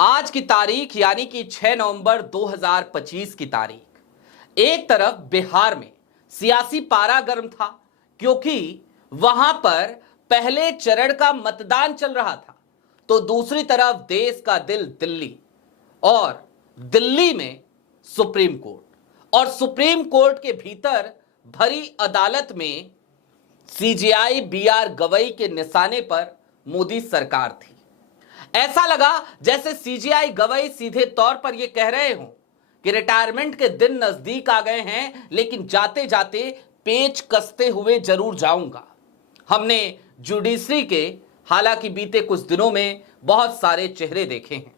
आज की तारीख यानी कि 6 नवंबर 2025 की तारीख। एक तरफ बिहार में सियासी पारा गर्म था क्योंकि वहां पर पहले चरण का मतदान चल रहा था, तो दूसरी तरफ देश का दिल दिल्ली, और दिल्ली में सुप्रीम कोर्ट, और सुप्रीम कोर्ट के भीतर भरी अदालत में सीजेआई बीआर गवई के निशाने पर मोदी सरकार थी। ऐसा लगा जैसे सीजेआई गवई सीधे तौर पर यह कह रहे हो कि रिटायरमेंट के दिन नजदीक आ गए हैं, लेकिन जाते जाते पेच कसते हुए जरूर जाऊंगा। हमने जुडिशरी के हालांकि बीते कुछ दिनों में बहुत सारे चेहरे देखे हैं।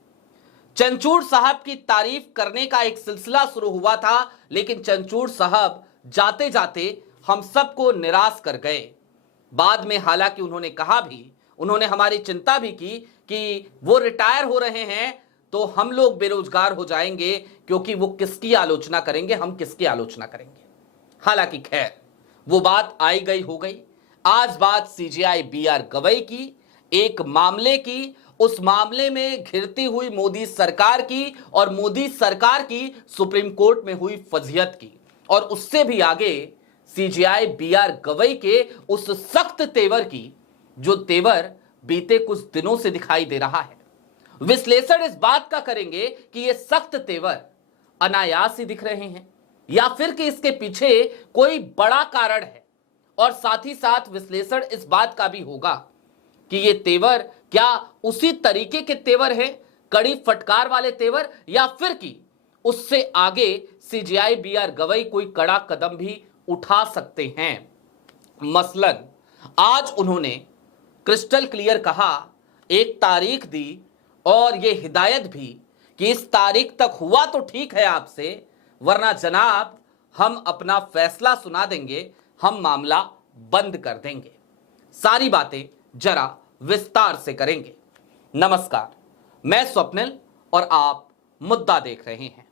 चंचूड़ साहब की तारीफ करने का एक सिलसिला शुरू हुआ था, लेकिन चंचूड़ साहब जाते जाते हम सबको निराश कर गए। बाद में हालांकि उन्होंने कहा भी, उन्होंने हमारी चिंता भी की कि वो रिटायर हो रहे हैं तो हम लोग बेरोजगार हो जाएंगे, क्योंकि वो किसकी आलोचना करेंगे, हम किसकी आलोचना करेंगे। हालांकि खैर वो बात आई गई हो गई। आज बात सीजेआई बीआर गवई की, एक मामले की, उस मामले में घिरती हुई मोदी सरकार की, और मोदी सरकार की सुप्रीम कोर्ट में हुई फजीहत की, और उससे भी आगे सीजेआई बीआर गवई के उस सख्त तेवर की जो तेवर बीते कुछ दिनों से दिखाई दे रहा है। विश्लेषण इस बात का करेंगे कि ये सख्त तेवर अनायास ही दिख रहे हैं या फिर कि इसके पीछे कोई बड़ा कारण है, और साथ ही साथ विश्लेषण इस बात का भी होगा कि ये तेवर क्या उसी तरीके के तेवर है, कड़ी फटकार वाले तेवर, या फिर कि उससे आगे सीजेआई बीआर गवई कोई कड़ा कदम भी उठा सकते हैं। मसलन आज उन्होंने क्रिस्टल क्लियर कहा, एक तारीख दी और ये हिदायत भी कि इस तारीख तक हुआ तो ठीक है आपसे, वरना जनाब हम अपना फैसला सुना देंगे, हम मामला बंद कर देंगे। सारी बातें जरा विस्तार से करेंगे। नमस्कार, मैं स्वप्निल और आप मुद्दा देख रहे हैं।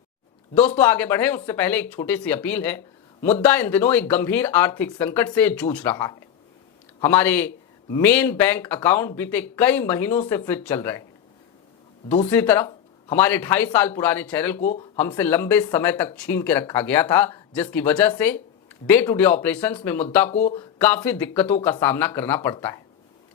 दोस्तों आगे बढ़े उससे पहले एक छोटी सी अपील है। मुद्दा इन दिनों एक गंभीर आर्थिक संकट से जूझ रहा है। हमारे मेन बैंक अकाउंट बीते कई महीनों से फ्रीज चल रहे हैं। दूसरी तरफ हमारे 2.5 साल पुराने चैनल को हमसे लंबे समय तक छीन के रखा गया था, जिसकी वजह से डे टू डे ऑपरेशंस में मुद्दा को काफी दिक्कतों का सामना करना पड़ता है।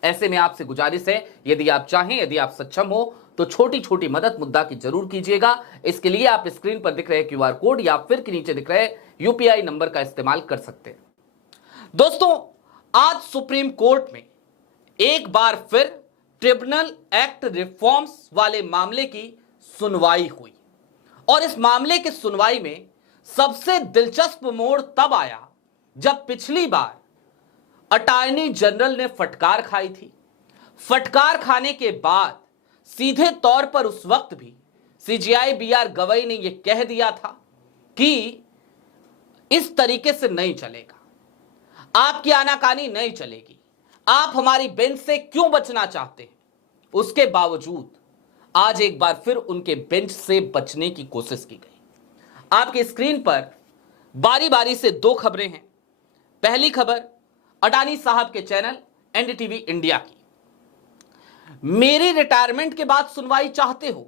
ऐसे में आपसे गुजारिश है, यदि आप चाहें, यदि आप सक्षम हो तो छोटी छोटी मदद मुद्दा की जरूर कीजिएगा। इसके लिए आप स्क्रीन पर दिख रहे क्यूआर कोड या फिर के नीचे दिख रहे यूपीआई नंबर का इस्तेमाल कर सकते हैं। दोस्तों आज सुप्रीम कोर्ट में एक बार फिर ट्रिब्यूनल एक्ट रिफॉर्म्स वाले मामले की सुनवाई हुई, और इस मामले की सुनवाई में सबसे दिलचस्प मोड़ तब आया जब पिछली बार अटॉर्नी जनरल ने फटकार खाई थी। फटकार खाने के बाद सीधे तौर पर उस वक्त भी सीजेआई बीआर गवई ने यह कह दिया था कि इस तरीके से नहीं चलेगा, आपकी आनाकानी नहीं चलेगी, आप हमारी बेंच से क्यों बचना चाहते हैं। उसके बावजूद आज एक बार फिर उनके बेंच से बचने की कोशिश की गई। आपकी स्क्रीन पर बारी बारी से दो खबरें हैं। पहली खबर अडानी साहब के चैनल एनडीटीवी इंडिया की, मेरी रिटायरमेंट के बाद सुनवाई चाहते हो,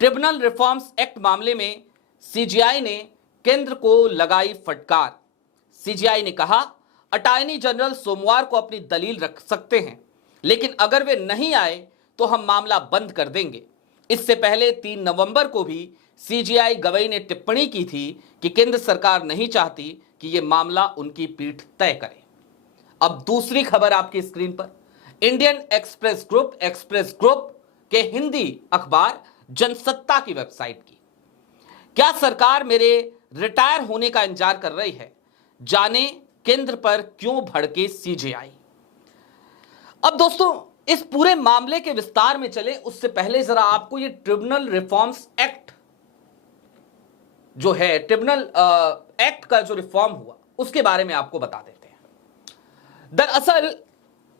ट्रिब्यूनल रिफॉर्म्स एक्ट मामले में सीजेआई ने केंद्र को लगाई फटकार। सीजेआई ने कहा अटॉर्नी जनरल सोमवार को अपनी दलील रख सकते हैं, लेकिन अगर वे नहीं आए तो हम मामला बंद कर देंगे। इससे पहले 3 नवंबर को भी सीजेआई गवई ने टिप्पणी की थी कि केंद्र सरकार नहीं चाहती कि यह मामला उनकी पीठ तय करे। अब दूसरी खबर आपकी स्क्रीन पर इंडियन एक्सप्रेस ग्रुप के हिंदी अखबार जनसत्ता की वेबसाइट की। क्या सरकार मेरे रिटायर होने का इंतजार कर रही है, जाने केंद्र पर क्यों भड़के सीजेआई। अब दोस्तों इस पूरे मामले के विस्तार में चले उससे पहले जरा आपको ये ट्रिब्यूनल रिफॉर्म्स एक्ट जो है, ट्रिब्यूनल एक्ट का जो रिफॉर्म हुआ उसके बारे में आपको बता देते हैं। दरअसल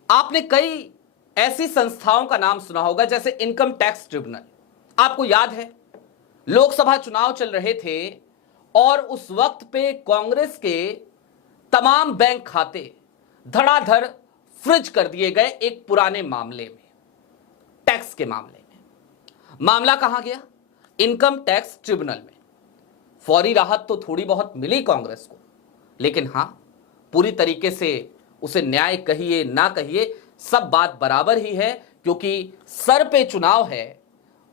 आपने कई ऐसी संस्थाओं का नाम सुना होगा, जैसे इनकम टैक्स ट्रिब्यूनल। आपको याद है लोकसभा चुनाव चल रहे थे और उस वक्त पे कांग्रेस के तमाम बैंक खाते धड़ाधड़ फ्रीज कर दिए गए एक पुराने मामले में, टैक्स के मामले में। मामला कहां गया? इनकम टैक्स ट्रिब्यूनल में। फौरी राहत तो थोड़ी बहुत मिली कांग्रेस को, लेकिन हां, पूरी तरीके से उसे न्याय कहिए ना कहिए, सब बात बराबर ही है, क्योंकि सर पे चुनाव है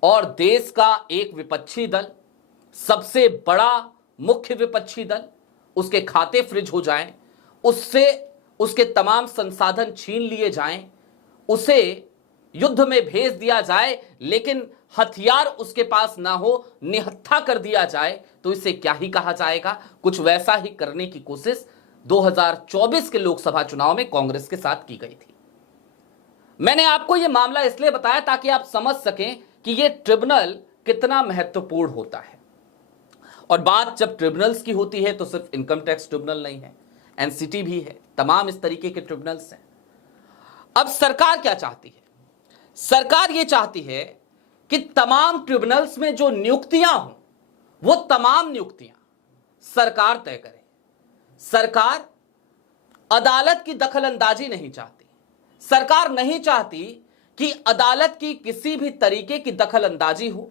और देश का एक विपक्षी दल, सबसे बड़ा मुख्य विपक्षी दल, उसके खाते फ्रीज हो जाएं, उससे उसके तमाम संसाधन छीन लिए जाएं, उसे युद्ध में भेज दिया जाए, लेकिन हथियार उसके पास ना हो, निहत्था कर दिया जाए, तो इसे क्या ही कहा जाएगा? कुछ वैसा ही करने की कोशिश 2024 के लोकसभा चुनाव में कांग्रेस के साथ की गई थी। मैंने आपको यह मामला इसलिए बताया ताकि आप समझ सकें कि यह ट्रिब्यूनल कितना महत्वपूर्ण होता है। और बात जब ट्रिब्यूनल्स की होती है तो सिर्फ इनकम टैक्स ट्रिब्यूनल नहीं है, एनसीटी भी है, तमाम इस तरीके के ट्रिब्यूनल्स हैं। अब सरकार क्या चाहती है? सरकार यह चाहती है कि तमाम ट्रिब्यूनल्स में जो नियुक्तियां हों, वो तमाम नियुक्तियां सरकार तय करे। सरकार अदालत की दखलंदाजी नहीं चाहती। सरकार नहीं चाहती कि अदालत की किसी भी तरीके की दखलंदाजी हो।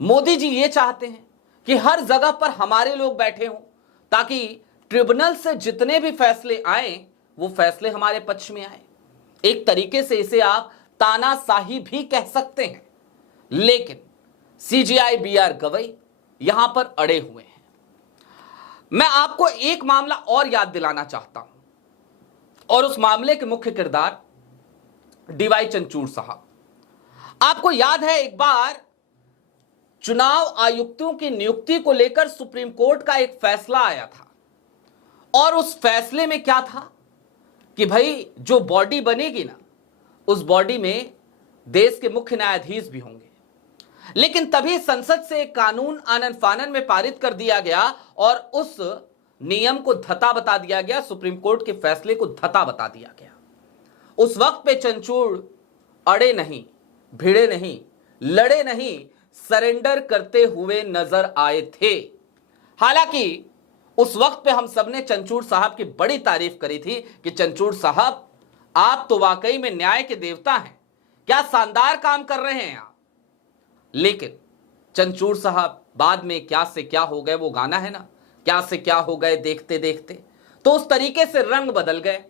मोदी जी ये चाहते हैं कि हर जगह पर हमारे लोग बैठे हों, ताकि ट्रिब्यूनल से जितने भी फैसले आए वो फैसले हमारे पक्ष में आए। एक तरीके से इसे आप तानाशाही भी कह सकते हैं, लेकिन सीजेआई बीआर गवई यहां पर अड़े हुए हैं। मैं आपको एक मामला और याद दिलाना चाहता हूं, और उस मामले के मुख्य किरदार डीवाई चंद्रचूड़ साहब। आपको याद है, एक बार चुनाव आयुक्तों की नियुक्ति को लेकर सुप्रीम कोर्ट का एक फैसला आया था, और उस फैसले में क्या था कि भाई जो बॉडी बनेगी ना, उस बॉडी में देश के मुख्य न्यायाधीश भी होंगे। लेकिन तभी संसद से एक कानून आनन फानन में पारित कर दिया गया और उस नियम को धता बता दिया गया, सुप्रीम कोर्ट के फैसले को धता बता दिया गया। उस वक्त पे चंद्रचूड़ अड़े नहीं, भिड़े नहीं, लड़े नहीं, सरेंडर करते हुए नजर आए थे। हालांकि उस वक्त पे हम सबने चंद्रचूड़ साहब की बड़ी तारीफ करी थी कि चंद्रचूड़ साहब, आप तो वाकई में न्याय के देवता हैं, क्या शानदार काम कर रहे हैं आप। लेकिन चंद्रचूड़ साहब बाद में क्या से क्या हो गए, वो गाना है ना, क्या से क्या हो गए देखते देखते, तो उस तरीके से रंग बदल गए।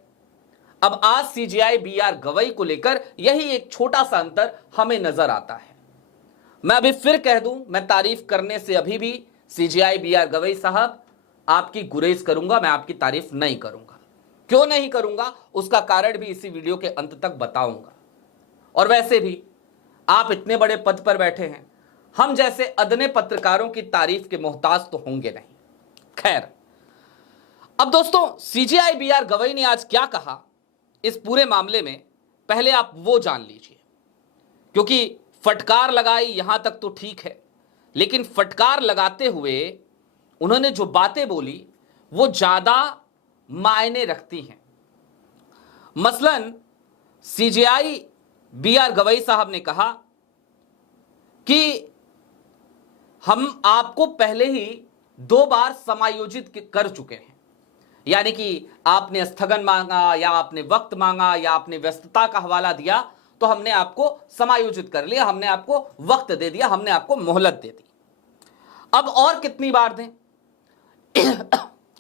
अब आज सीजेआई बीआर गवई को लेकर यही एक छोटा सा अंतर हमें नजर आता है। मैं अभी फिर कह दूं, मैं तारीफ करने से अभी भी सीजेआई बीआर गवई साहब आपकी गुरेज करूंगा, मैं आपकी तारीफ नहीं करूंगा। क्यों नहीं करूंगा उसका कारण भी इसी वीडियो के अंत तक बताऊंगा। और वैसे भी आप इतने बड़े पद पर बैठे हैं, हम जैसे अदने पत्रकारों की तारीफ के मोहताज तो होंगे नहीं। खैर, अब दोस्तों, सीजेआई बीआर गवई ने आज क्या कहा इस पूरे मामले में, पहले आप वो जान लीजिए। क्योंकि फटकार लगाई यहां तक तो ठीक है, लेकिन फटकार लगाते हुए उन्होंने जो बातें बोली वो ज्यादा मायने रखती हैं। मसलन सीजेआई बीआर गवई साहब ने कहा कि हम आपको पहले ही 2 बार समायोजित कर चुके हैं, यानी कि आपने स्थगन मांगा या आपने वक्त मांगा या आपने व्यस्तता का हवाला दिया, तो हमने आपको समायोजित कर लिया, हमने आपको वक्त दे दिया, हमने आपको मोहलत दे दी। अब और कितनी बार दें?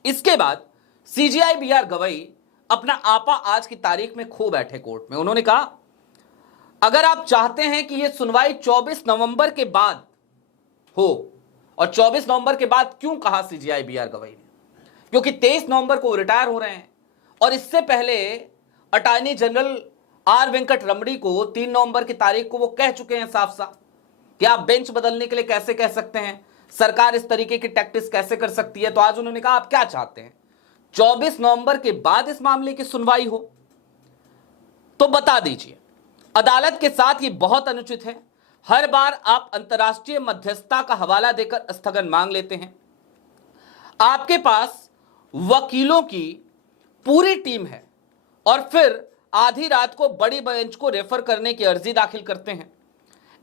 इसके बाद सीजेआई बीआर गवई अपना आपा आज की तारीख में खो बैठे कोर्ट में। उन्होंने कहा, अगर आप चाहते हैं कि यह सुनवाई 24 नवंबर के बाद हो, और 24 नवंबर के बाद क्यों कहा सीजेआई बीआर गवई ने? क्योंकि 23 नवंबर को रिटायर हो रहे हैं, और इससे पहले अटॉर्नी जनरल आर वेंकट रमणी को 3 नवंबर की तारीख को वो कह चुके हैं साफ साफ कि आप बेंच बदलने के लिए कैसे कह सकते हैं, सरकार इस तरीके की टैक्टिस कैसे कर सकती है। तो आज उन्होंने कहा, आप क्या चाहते हैं, 24 नवंबर के बाद इस मामले की सुनवाई हो? तो बता दीजिए, अदालत के साथ ये बहुत अनुचित है। हर बार आप अंतर्राष्ट्रीय मध्यस्थता का हवाला देकर स्थगन मांग लेते हैं। आपके पास वकीलों की पूरी टीम है, और फिर आधी रात को बड़ी बेंच को रेफर करने की अर्जी दाखिल करते हैं।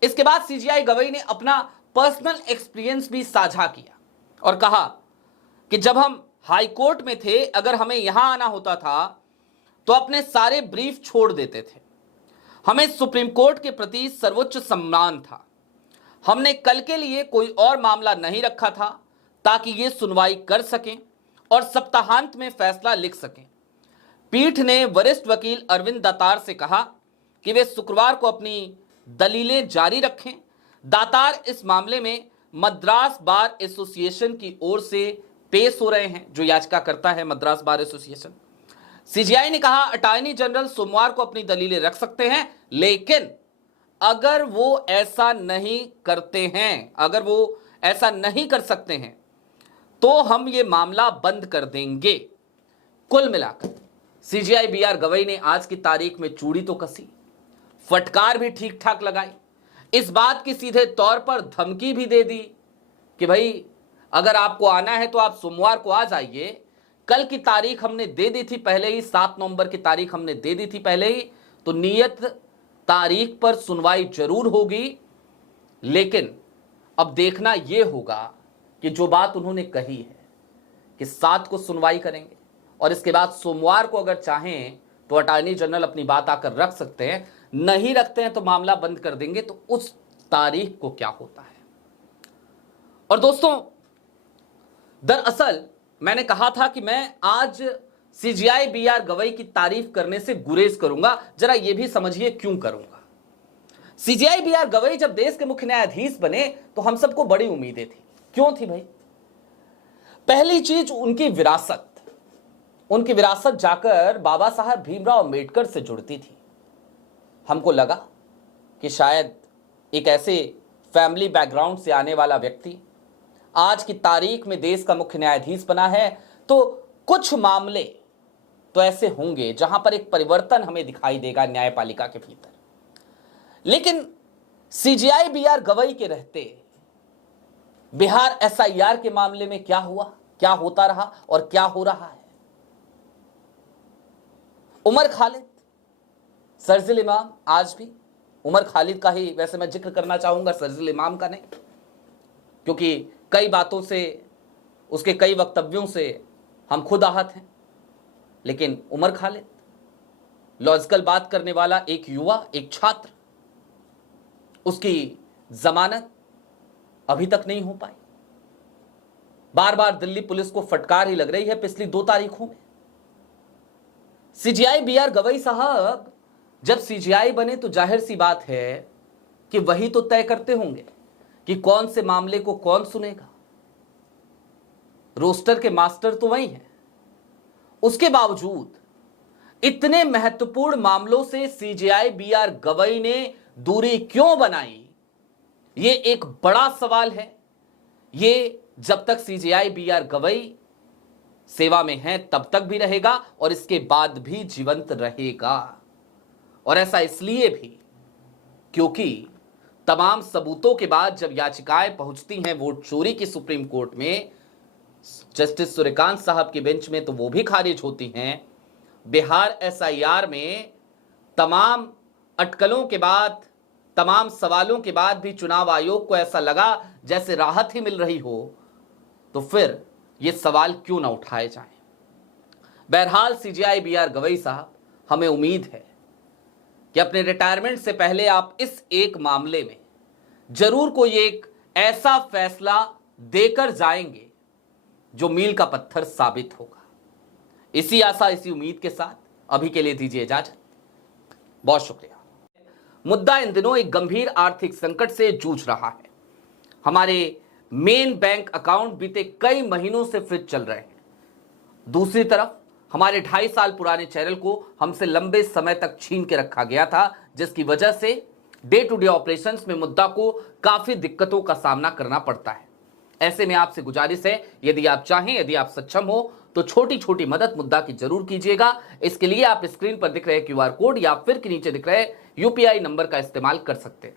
इसके बाद सीजेआई गवई ने अपना पर्सनल एक्सपीरियंस भी साझा किया और कहा कि जब हम हाई कोर्ट में थे, अगर हमें यहां आना होता था तो अपने सारे ब्रीफ छोड़ देते थे। हमें सुप्रीम कोर्ट के प्रति सर्वोच्च सम्मान था। हमने कल के लिए कोई और मामला नहीं रखा था ताकि ये सुनवाई कर सकें और सप्ताहांत में फैसला लिख सकें। पीठ ने वरिष्ठ वकील अरविंद दातार से कहा कि वे शुक्रवार को अपनी दलीलें जारी रखें। दातार इस मामले में मद्रास बार एसोसिएशन की ओर से पेश हो रहे हैं, जो याचिका करता है मद्रास बार एसोसिएशन। सीजेआई ने कहा अटॉर्नी जनरल सोमवार को अपनी दलीलें रख सकते हैं, लेकिन अगर वो ऐसा नहीं करते हैं, अगर वो ऐसा नहीं कर सकते हैं तो हम ये मामला बंद कर देंगे। कुल मिलाकर सीजेआई बीआर गवई ने आज की तारीख में चूड़ी तो कसी, फटकार भी ठीक ठाक लगाई, इस बात की सीधे तौर पर धमकी भी दे दी कि भाई अगर आपको आना है तो आप सोमवार को आ जाइए। कल की तारीख हमने दे दी थी पहले ही, 7 नवंबर की तारीख हमने दे दी थी पहले ही, तो नियत तारीख पर सुनवाई जरूर होगी। लेकिन अब देखना यह होगा कि जो बात उन्होंने कही है कि 7 को सुनवाई करेंगे और इसके बाद सोमवार को अगर चाहें तो अटॉर्नी जनरल अपनी बात आकर रख सकते हैं, नहीं रखते हैं तो मामला बंद कर देंगे, तो उस तारीख को क्या होता है। और दोस्तों, दरअसल मैंने कहा था कि मैं आज सीजेआई बीआर गवई की तारीफ करने से गुरेज करूंगा। जरा यह भी समझिए क्यों करूंगा। सीजेआई बीआर गवई जब देश के मुख्य न्यायाधीश बने तो हम सबको बड़ी उम्मीदें थी। क्यों थी भाई? पहली चीज उनकी विरासत जाकर बाबा साहब भीमराव अम्बेडकर से जुड़ती थी। हमको लगा कि शायद एक ऐसे फैमिली बैकग्राउंड से आने वाला व्यक्ति आज की तारीख में देश का मुख्य न्यायाधीश बना है, तो कुछ मामले तो ऐसे होंगे जहां पर एक परिवर्तन हमें दिखाई देगा न्यायपालिका के भीतर। लेकिन सीजेआई बीआर गवई के रहते बिहार एसआईआर के मामले में क्या हुआ, क्या होता रहा और क्या हो रहा है। उमर खालिद, शर्जील इमाम, आज भी उमर खालिद का ही वैसे मैं जिक्र करना चाहूंगा, शर्जील इमाम का नहीं, क्योंकि कई बातों से, उसके कई वक्तव्यों से हम खुद आहत हैं। लेकिन उमर खालिद, लॉजिकल बात करने वाला एक युवा, एक छात्र, उसकी जमानत अभी तक नहीं हो पाई। बार बार दिल्ली पुलिस को फटकार ही लग रही है पिछली 2 तारीखों में। सीजेआई बीआर गवई साहब जब सीजेआई बने तो जाहिर सी बात है कि वही तो तय करते होंगे कि कौन से मामले को कौन सुनेगा। रोस्टर के मास्टर तो वही हैं। उसके बावजूद इतने महत्वपूर्ण मामलों से सीजेआई बीआर गवई ने दूरी क्यों बनाई, ये एक बड़ा सवाल है। ये जब तक सीजेआई बीआर गवई सेवा में है तब तक भी रहेगा और इसके बाद भी जीवंत रहेगा। और ऐसा इसलिए भी क्योंकि तमाम सबूतों के बाद जब याचिकाएं पहुंचती हैं वोट चोरी की सुप्रीम कोर्ट में, जस्टिस सूर्यकांत साहब की बेंच में, तो वो भी खारिज होती हैं। बिहार एसआईआर में तमाम अटकलों के बाद, तमाम सवालों के बाद भी चुनाव आयोग को ऐसा लगा जैसे राहत ही मिल रही हो, तो फिर ये सवाल क्यों ना उठाए जाएं। बहरहाल सीजेआई बीआर गवई साहब, हमें उम्मीद है कि अपने रिटायरमेंट से पहले आप इस एक मामले में जरूर कोई एक ऐसा फैसला देकर जाएंगे जो मील का पत्थर साबित होगा। इसी आशा, इसी उम्मीद के साथ अभी के लिए दीजिए इजाजत। बहुत शुक्रिया। मुद्दा इन दिनों एक गंभीर आर्थिक संकट से जूझ रहा है। हमारे मेन बैंक अकाउंट बीते कई महीनों से फ्रीज चल रहे हैं। दूसरी तरफ हमारे 2.5 साल पुराने चैनल को हमसे लंबे समय तक छीन के रखा गया था, जिसकी वजह से डे टू डे ऑपरेशंस में मुद्दा को काफी दिक्कतों का सामना करना पड़ता है। ऐसे में आपसे गुजारिश है, यदि आप चाहें, यदि आप सक्षम हो, तो छोटी छोटी मदद मुद्दा की जरूर कीजिएगा। इसके लिए आप स्क्रीन पर दिख रहे क्यूआर कोड या फिर के नीचे दिख रहे यूपीआई नंबर का इस्तेमाल कर सकते हैं।